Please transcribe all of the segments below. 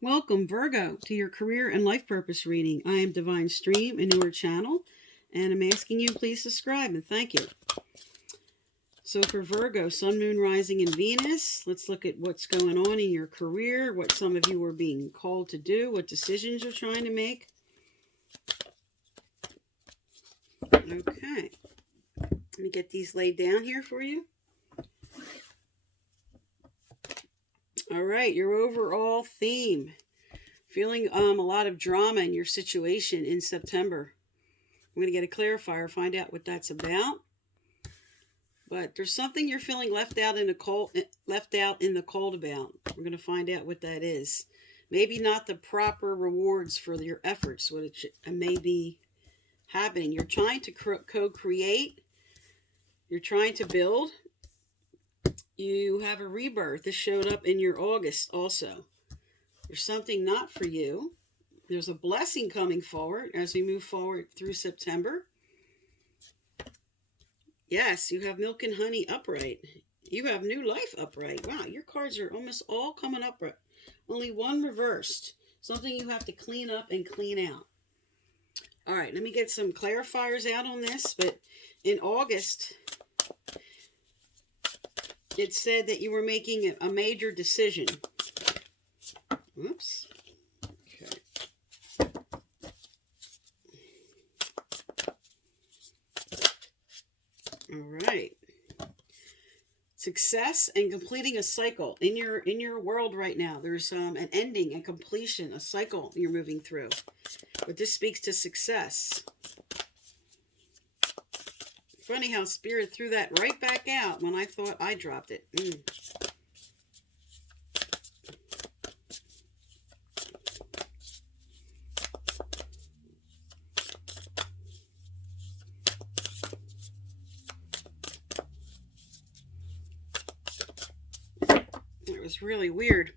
Welcome, Virgo, to your career and life purpose reading. I am Divine Stream, a newer channel, and I'm asking you please subscribe and thank you. So for Virgo, Sun, Moon, Rising, and Venus, let's look at what's going on in your career, what some of you are being called to do, what decisions you're trying to make. Okay, let me get these laid down here for you. All right, your overall theme. Feeling a lot of drama in your situation in September. I'm going to get a clarifier, find out what that's about. But there's something you're feeling left out in the cold about. We're going to find out what that is. Maybe not the proper rewards for your efforts, what it may be happening. You're trying to co-create. You're trying to build. You have a rebirth. This showed up in your August also. There's something not for you. There's a blessing coming forward as we move forward through September. Yes, you have milk and honey upright. You have new life upright. Wow, your cards are almost all coming upright. Only one reversed. Something you have to clean up and clean out. All right, let me get some clarifiers out on this. But in August, it said that you were making a major decision. Oops. Okay. All right. Success and completing a cycle in your world right now. There's an ending, a completion, a cycle you're moving through. But this speaks to success. Funny how Spirit threw that right back out when I thought I dropped it. It was really weird.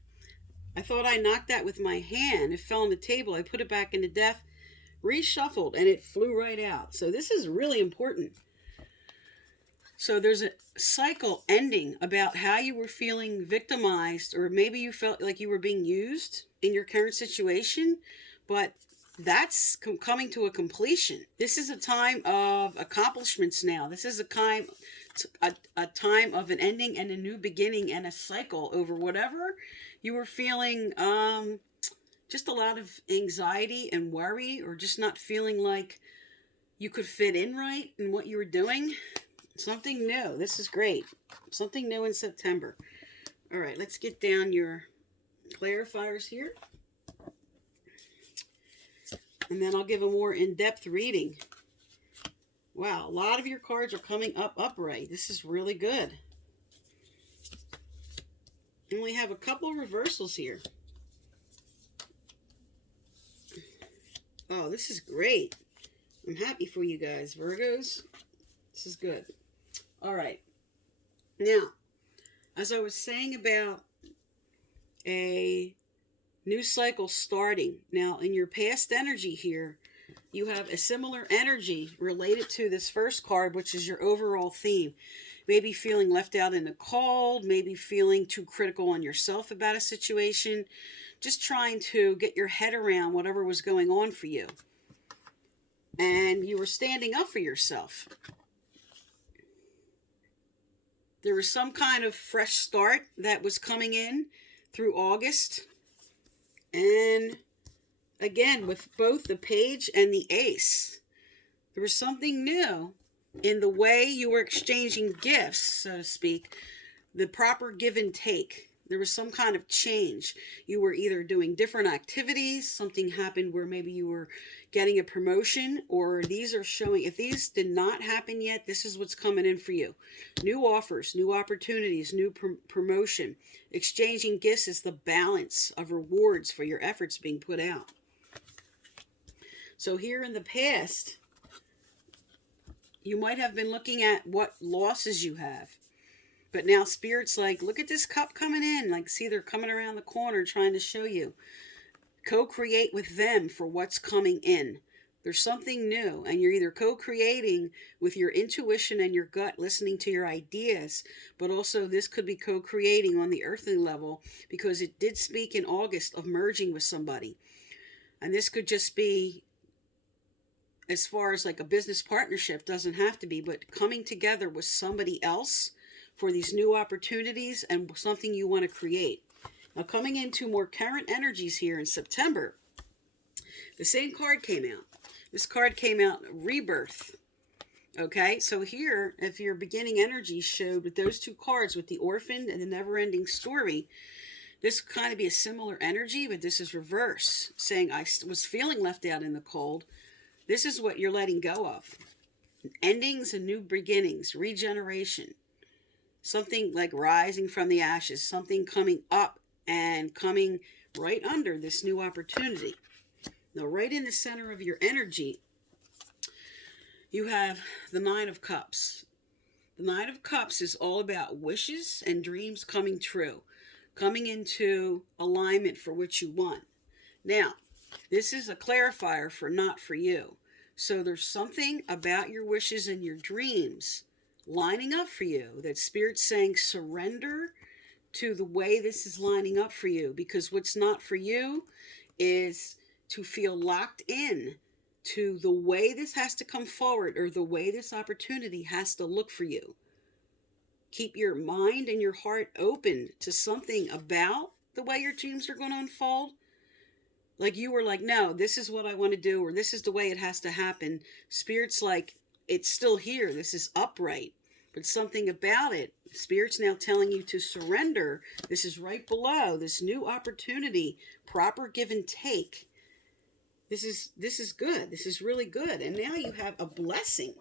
I thought I knocked that with my hand. It fell on the table. I put it back in the deck, reshuffled, and it flew right out. So this is really important. So there's a cycle ending about how you were feeling victimized, or maybe you felt like you were being used in your current situation, but that's coming to a completion. This is a time of accomplishments now. This is a time of an ending and a new beginning and a cycle over whatever you were feeling, just a lot of anxiety and worry, or just not feeling like you could fit in right in what you were doing. Something new. This is great. Something new in September. All right, let's get down your clarifiers here. And then I'll give a more in-depth reading. Wow, a lot of your cards are coming up upright. This is really good. And we have a couple of reversals here. Oh, this is great. I'm happy for you guys, Virgos. This is good. All right. Now, as I was saying about a new cycle starting. Now, in your past energy here, you have a similar energy related to this first card, which is your overall theme. Maybe feeling left out in the cold, maybe feeling too critical on yourself about a situation, just trying to get your head around whatever was going on for you. And you were standing up for yourself. There was some kind of fresh start that was coming in through August. And again, with both the page and the ace, there was something new in the way you were exchanging gifts, so to speak, the proper give and take. There was some kind of change. You were either doing different activities, something happened where maybe you were getting a promotion, or these are showing, if these did not happen yet, this is what's coming in for you. New offers, new opportunities, new promotion. Exchanging gifts is the balance of rewards for your efforts being put out. So here in the past, you might have been looking at what losses you have. But now Spirit's like, look at this cup coming in. Like, see, they're coming around the corner trying to show you. Co-create with them for what's coming in. There's something new, and you're either co-creating with your intuition and your gut, listening to your ideas, but also this could be co-creating on the earthly level, because it did speak in August of merging with somebody. And this could just be, as far as like a business partnership, doesn't have to be, but coming together with somebody else for these new opportunities and something you want to create. Now, coming into more current energies here in September, the same card came out. This card came out, Rebirth. Okay, so here, if your beginning energy showed with those two cards, with the Orphan and the Never-Ending Story, this could kind of be a similar energy, but this is reverse, saying I was feeling left out in the cold. This is what you're letting go of. Endings and new beginnings, regeneration. Something like rising from the ashes, something coming up and coming right under this new opportunity. Now, right in the center of your energy, you have the Nine of Cups. The Nine of Cups is all about wishes and dreams coming true, coming into alignment for what you want. Now, this is a clarifier for not for you. So there's something about your wishes and your dreams lining up for you that Spirit's saying surrender to the way this is lining up for you, because what's not for you is to feel locked in to the way this has to come forward, or the way this opportunity has to look for you. Keep your mind and your heart open to something about the way your dreams are going to unfold. Like you were like, no, this is what I want to do, or this is the way it has to happen. Spirit's like, it's still here. This is upright. But something about it, Spirit's now telling you to surrender. This is right below this new opportunity, proper give and take. This is good. This is really good. And now you have a blessing.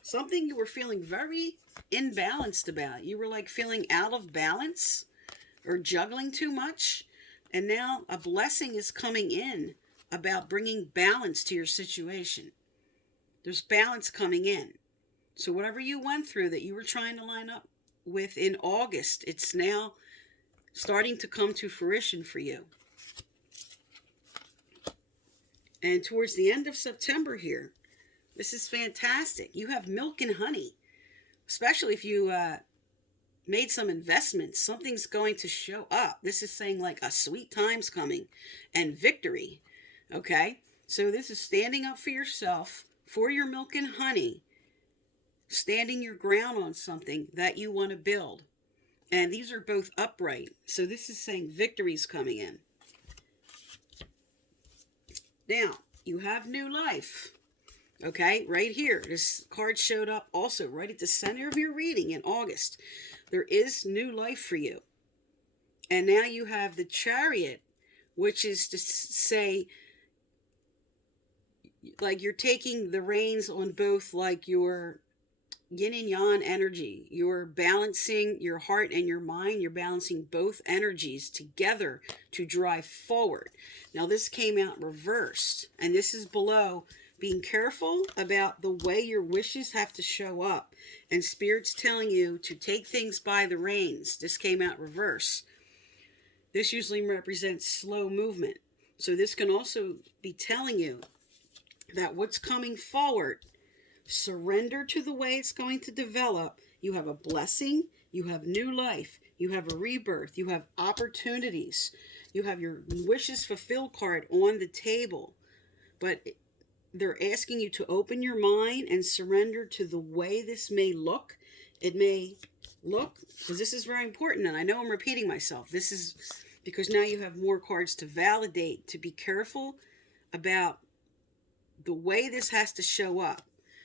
Something you were feeling very imbalanced about. You were like feeling out of balance or juggling too much. And now a blessing is coming in about bringing balance to your situation. There's balance coming in. So whatever you went through that you were trying to line up with in August, it's now starting to come to fruition for you. And towards the end of September here, this is fantastic. You have milk and honey, especially if you made some investments. Something's going to show up. This is saying like a sweet time's coming and victory. Okay, so this is standing up for yourself, for your milk and honey, standing your ground on something that you want to build. And these are both upright. So this is saying victory's coming in. Now, you have new life. Okay, right here. This card showed up also right at the center of your reading in August. There is new life for you. And now you have the Chariot, which is to say, like you're taking the reins on both like your yin and yang energy. You're balancing your heart and your mind. You're balancing both energies together to drive forward. Now this came out reversed, and this is below being careful about the way your wishes have to show up. And Spirit's telling you to take things by the reins. This came out reverse. This usually represents slow movement. So this can also be telling you that what's coming forward, surrender to the way it's going to develop. You have a blessing. You have new life. You have a rebirth. You have opportunities. You have your wishes fulfilled card on the table. But they're asking you to open your mind and surrender to the way this may look. It may look, because this is very important, and I know I'm repeating myself. This is because now you have more cards to validate, to be careful about the way this has to show up.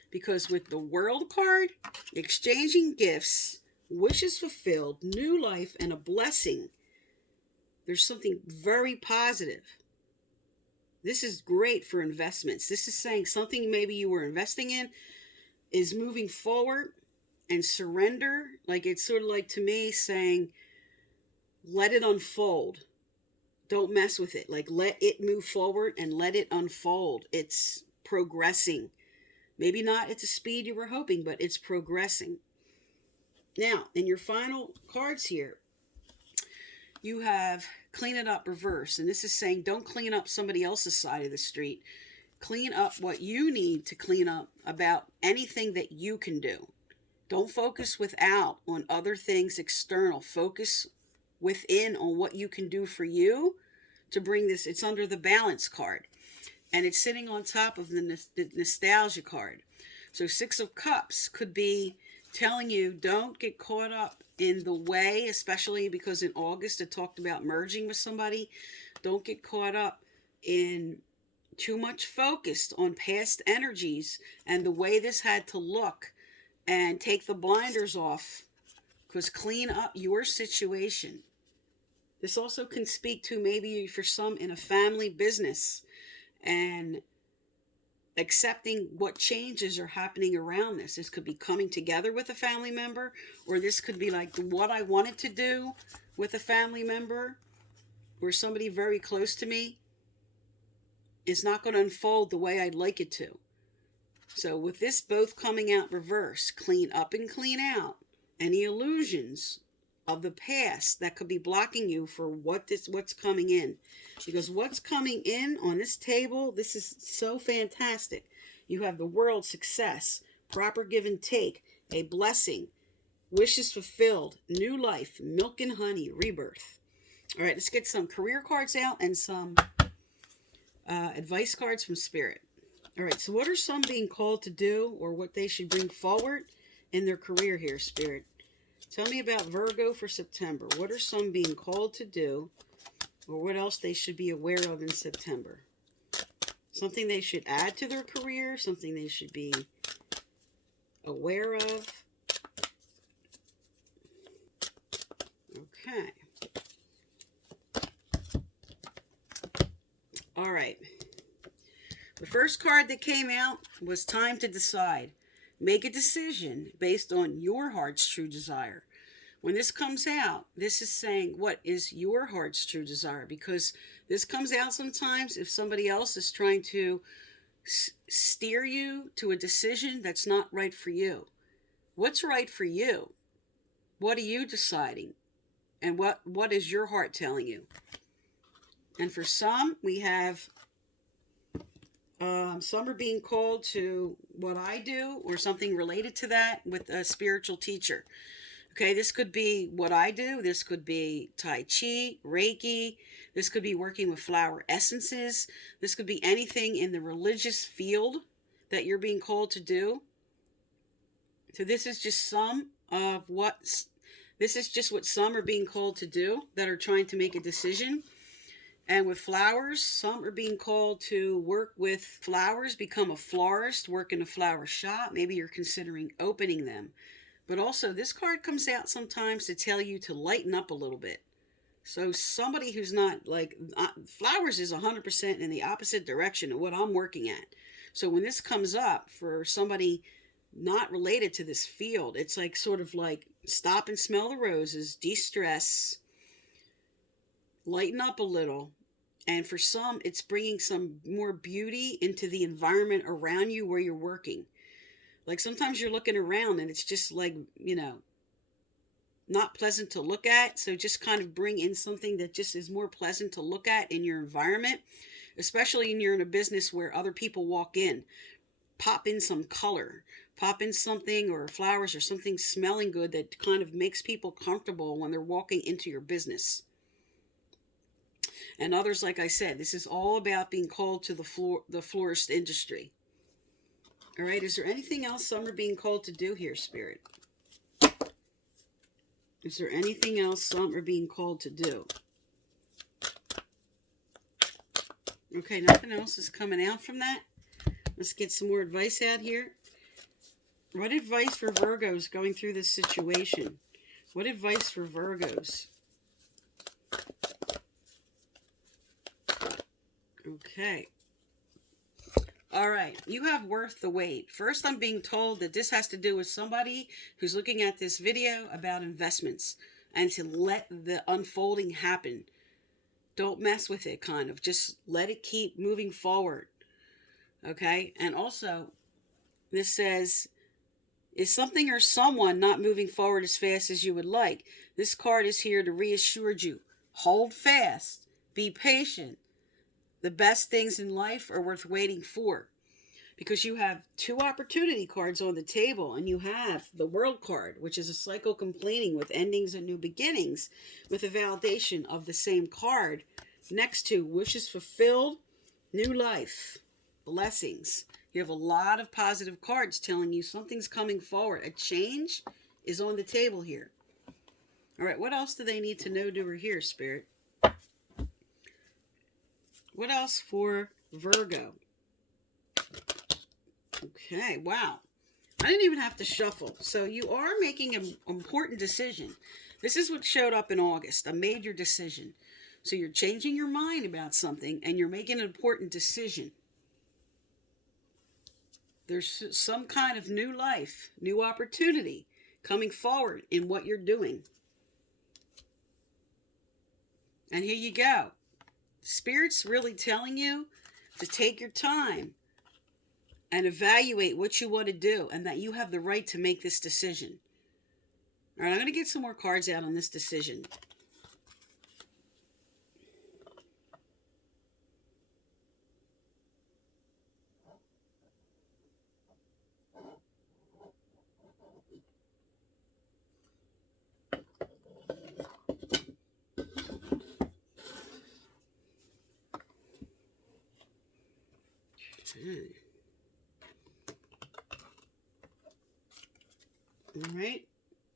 Because with the World card, exchanging gifts, wishes fulfilled, new life, and a blessing, there's something very positive. This is great for investments. This is saying something maybe you were investing in is moving forward, and surrender. Like it's sort of like, to me, saying, let it unfold. Don't mess with it. Like let it move forward and let it unfold. It's progressing. Maybe not at the speed you were hoping, but it's progressing. Now, in your final cards here, you have clean it up reverse. And this is saying don't clean up somebody else's side of the street. Clean up what you need to clean up about anything that you can do. Don't focus without on other things external. Focus within on what you can do for you to bring this. It's under the balance card, and it's sitting on top of the nostalgia card. So 6 of Cups could be telling you don't get caught up in the way, especially because in August it talked about merging with somebody. Don't get caught up in too much focused on past energies and the way this had to look, and take the blinders off, because clean up your situation. This also can speak to maybe for some in a family business and accepting what changes are happening around this. This could be coming together with a family member, or this could be like what I wanted to do with a family member or somebody very close to me is not going to unfold the way I'd like it to. So with this both coming out reverse, clean up and clean out any illusions of the past that could be blocking you for what's coming in. Because what's coming in on this table, this is so fantastic. You have the world, success, proper give and take, a blessing, wishes fulfilled, new life, milk and honey, rebirth. All right, let's get some career cards out and some advice cards from Spirit. All right, so what are some being called to do, or what they should bring forward in their career here, Spirit? Tell me about Virgo for September. What are some being called to do, or what else they should be aware of in September? Something they should add to their career, something they should be aware of. Okay. All right. The first card that came out was time to decide. Make a decision based on your heart's true desire. When this comes out, this is saying what is your heart's true desire, because this comes out sometimes if somebody else is trying to steer you to a decision that's not right for you. What's right for you? What are you deciding? And what is your heart telling you? And for some, we have some are being called to what I do or something related to that with a spiritual teacher. Okay, this could be what I do. This could be Tai Chi, Reiki. This could be working with flower essences. This could be anything in the religious field that you're being called to do. So this is just what some are being called to do that are trying to make a decision. And with flowers, some are being called to work with flowers, become a florist, work in a flower shop. Maybe you're considering opening them. But also, this card comes out sometimes to tell you to lighten up a little bit. So somebody who's not like, flowers is 100% in the opposite direction of what I'm working at. So when this comes up for somebody not related to this field, it's like sort of like stop and smell the roses, de-stress, lighten up a little. And for some, it's bringing some more beauty into the environment around you where you're working. Like sometimes you're looking around and it's just like, not pleasant to look at. So just kind of bring in something that just is more pleasant to look at in your environment, especially when you're in a business where other people walk in. Pop in some color, pop in something or flowers or something smelling good that kind of makes people comfortable when they're walking into your business. And others, like I said, this is all about being called to the florist industry. All right, is there anything else some are being called to do here, Spirit? Is there anything else some are being called to do? Okay, nothing else is coming out from that. Let's get some more advice out here. What advice for Virgos going through this situation? What advice for Virgos? Okay. All right. You have worth the wait. First, I'm being told that this has to do with somebody who's looking at this video about investments and to let the unfolding happen. Don't mess with it, kind of. Just let it keep moving forward. Okay? And also, this says, is something or someone not moving forward as fast as you would like? This card is here to reassure you. Hold fast. Be patient. the best things in life are worth waiting for. Because you have 2 opportunity cards on the table, and you have the World card, which is a cycle completing with endings and new beginnings, with a validation of the same card next to wishes fulfilled, new life, blessings. You have a lot of positive cards telling you something's coming forward. A change is on the table here. All right, what else do they need to know, do, or hear, Spirit? What else for Virgo? Okay, wow. I didn't even have to shuffle. So you are making an important decision. This is what showed up in August, a major decision. So you're changing your mind about something and you're making an important decision. There's some kind of new life, new opportunity coming forward in what you're doing. And here you go. Spirit's really telling you to take your time and evaluate what you want to do, and that you have the right to make this decision. All right, I'm going to get some more cards out on this decision. Okay. All right,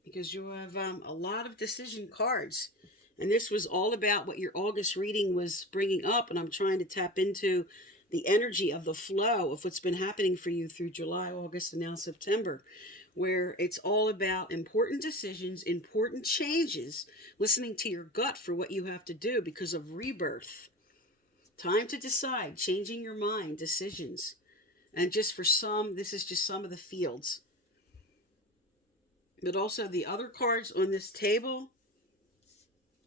because you have a lot of decision cards, and this was all about what your August reading was bringing up, and I'm trying to tap into the energy of the flow of what's been happening for you through July, August, and now September, where it's all about important decisions, important changes, listening to your gut for what you have to do because of rebirth. Time to decide, changing your mind, decisions. And just for some, this is just some of the fields. But also the other cards on this table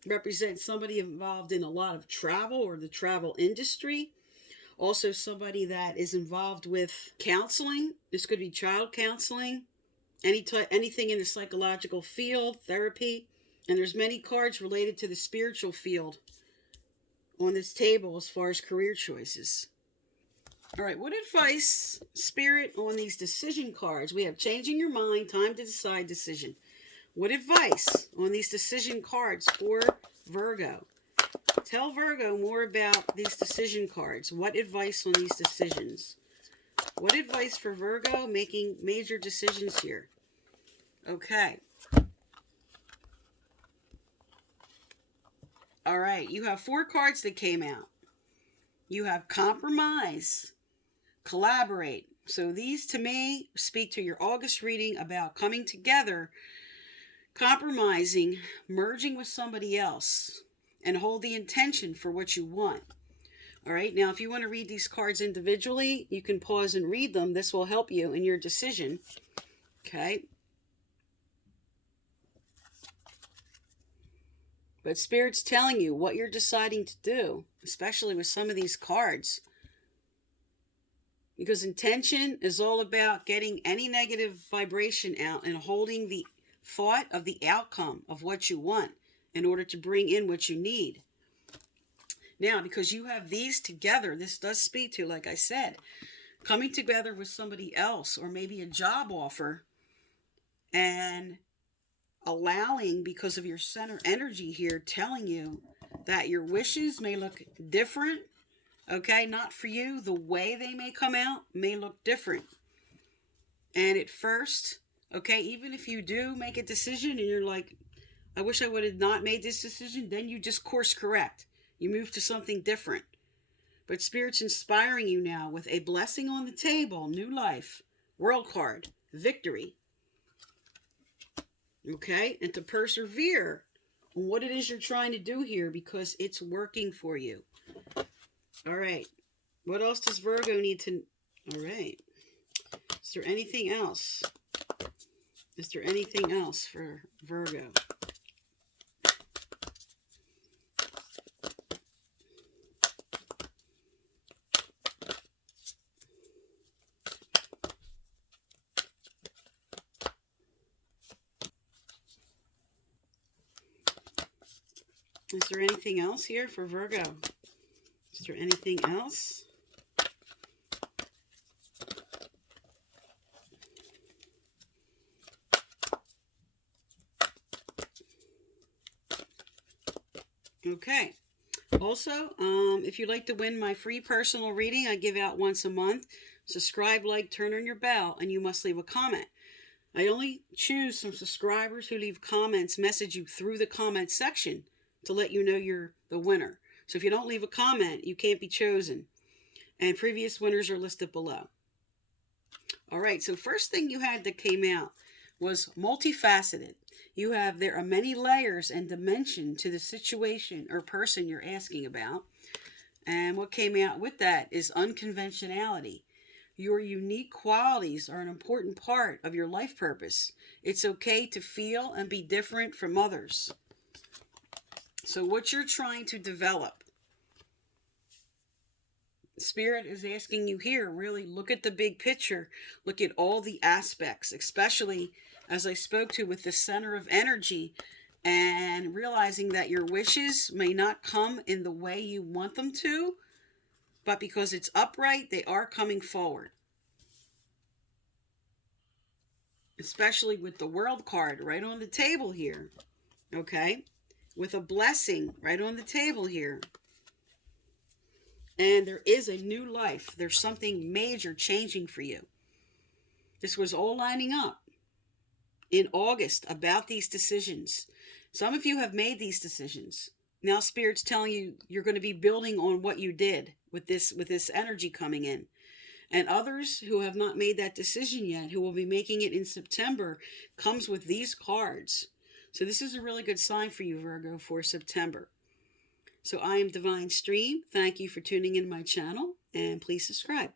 represent somebody involved in a lot of travel or the travel industry. Also somebody that is involved with counseling. This could be child counseling, anything in the psychological field, therapy. And there's many cards related to the spiritual field on this table as far as career choices. All right, what advice, Spirit, on these decision cards? We have changing your mind, time to decide, decision. What advice on these decision cards for Virgo? Tell Virgo more about these decision cards. What advice on these decisions? What advice for Virgo making major decisions here? Okay. All right, you have 4 cards that came out. You have compromise, collaborate. So these to me speak to your August reading about coming together, compromising, merging with somebody else, and hold the intention for what you want. All right, now if you want to read these cards individually, you can pause and read them. This will help you in your decision. Okay. But Spirit's telling you what you're deciding to do, especially with some of these cards. Because intention is all about getting any negative vibration out and holding the thought of the outcome of what you want in order to bring in what you need. Now, because you have these together, this does speak to, like I said, coming together with somebody else or maybe a job offer and allowing, because of your center energy here, telling you that your wishes may look different. Okay, not for you. The way they may come out may look different. And at first, okay, even if you do make a decision and you're like, I wish I would have not made this decision, then you just course correct. You move to something different. But Spirit's inspiring you now with a blessing on the table, new life, World card, victory. Okay, and to persevere on what it is you're trying to do here because it's working for you. All right, what else does Virgo need to... All right, is there anything else? Is there anything else for Virgo? Is there anything else here for Virgo? Is Is there anything else? Okay. Also, if you'd like to win my free personal reading I give out once a month, subscribe, like, turn on your bell, and you must leave a comment. I only choose some subscribers who leave comments, message you through the comment section to let you know you're the winner. So if you don't leave a comment, you can't be chosen. And previous winners are listed below. All right, so first thing you had that came out was multifaceted. There are many layers and dimension to the situation or person you're asking about. And what came out with that is unconventionality. Your unique qualities are an important part of your life purpose. It's okay to feel and be different from others. So what you're trying to develop, Spirit is asking you here, really look at the big picture. Look at all the aspects, especially as I spoke to with the center of energy, and realizing that your wishes may not come in the way you want them to, but because it's upright, they are coming forward. Especially with the World card right on the table here. Okay? With a blessing right on the table here. And there is a new life. There's something major changing for you. This was all lining up in August about these decisions. Some of you have made these decisions. Now Spirit's telling you you're going to be building on what you did with this energy coming in. And others who have not made that decision yet, who will be making it in September, comes with these cards. So this is a really good sign for you, Virgo, for September. So I am Divine Stream. Thank you for tuning in my channel, and please subscribe.